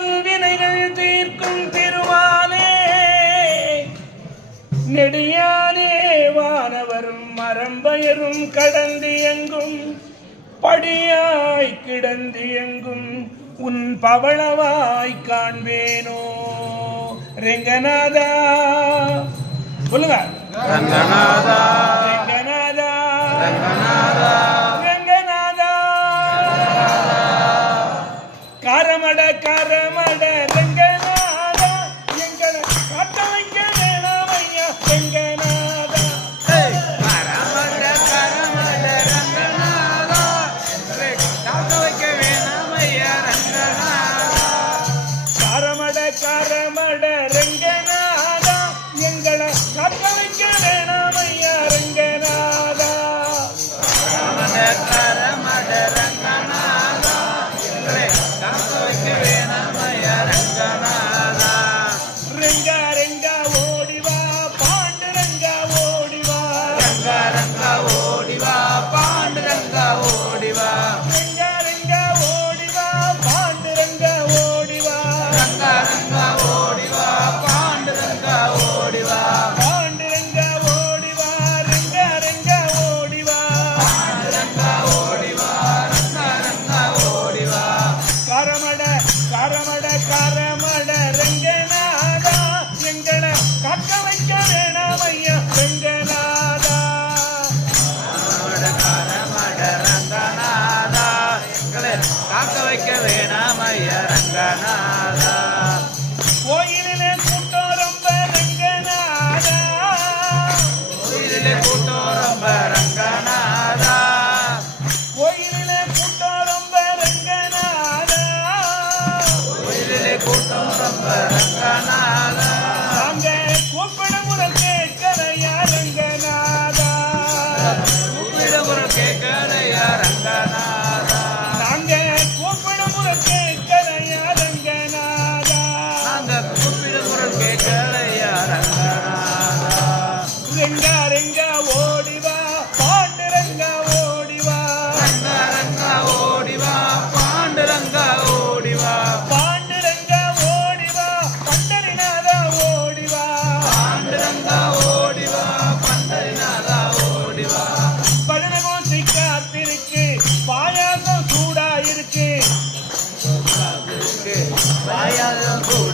பல்வினைகள் தீர்க்கும் திருமாலே நெடியானே வானவரும் மரம்பயரும் கடந்து எங்கும் படியாய் கிடந்து எங்கும் உன் பவளவாய் காண்பேனோ ரெங்கநாதா சொல்லுங்க ரங்கநாதா ரெங்கநாதா ரங்கநாதா ரெங்கநாதா காரமட காரமட ரெங்கநாதா எங்களை காட்ட வைக்க வேணாம் ஐயா ரெங்கநாதா கரமட கரமட ரங்கநாதா காக்க வைக்க வேணாமையா ரங்கநாதா காரமட காரமட ரெங்கநாதா எங்களை காட்ட வைக்க வேணாம் ஐயா ரெங்கநாதா கரமட கரமட ரங்கநாதா காக்க வைக்க வேணாமையா ரங்கநாதா ரெங்கா ரெங்கா ஓடிவா பாண்டுரங்கா ஓடிவா ரங்க ரங்க ஓடிவா பாண்டுரங்க ஓடிவா ரெங்கா ரெங்கா ஓடிவா பாண்டுரங்கா ஓடிவா ரங்க ரங்க ஓடிவா பாண்டுரங்க ஓடிவா பாண்டுரங்கா ஓடிவா ரெங்கா ரெங்கா ஓடிவா பாண்டுரங்க ஓடிவா ரங்க ரங்க ஓடிவா காரமட காரமட காரமட ரெங்கநாதா எங்களை காக்க வைக்க வேணாம் ஐயா ரெங்கநாதா கரமட ரங்கநாதா எங்களை காக்க வைக்க வேணாமையா ரங்கநாதா கோயிலிலே கூட்டம் ரொம்ப ரெங்கநாதா கோயிலிலே கூட்டம் ரொம்ப ரங்கநாதா கோயிலிலே கூட்டம் ரொம்ப ரெங்கநாதா கோயிலிலே கூட்டம் ரொம்ப ரங்கநாதா நாங்க கூப்பிடும் முறை கேட்கலையா ரெங்கநாதா கூப்பிடுமுறை கேட்கலையா ரங்கநாதா நாங்க கூப்பிடும் முறை கேட்கலையா ரெங்கநாதா நாங்க கூப்பிடுமுறை கேட்கலையா ரங்கநாதா ரெங்கா ரெங்கா ஓடிவா பாண்டுரங்கா ஓடிவா ரங்க ரங்க ஓடிவா பாண்டுரங்க ஓடிவா பாண்டுரங்கா ஓடிவா பண்டரிநாதா ஓடிவா பாண்டுரங்க ஓடிவா பண்டரிநாதா ஓடிவா பதினகோசி காத்திருக்கு பாயாசம் சூடா இருக்கு வாயாலும் கூட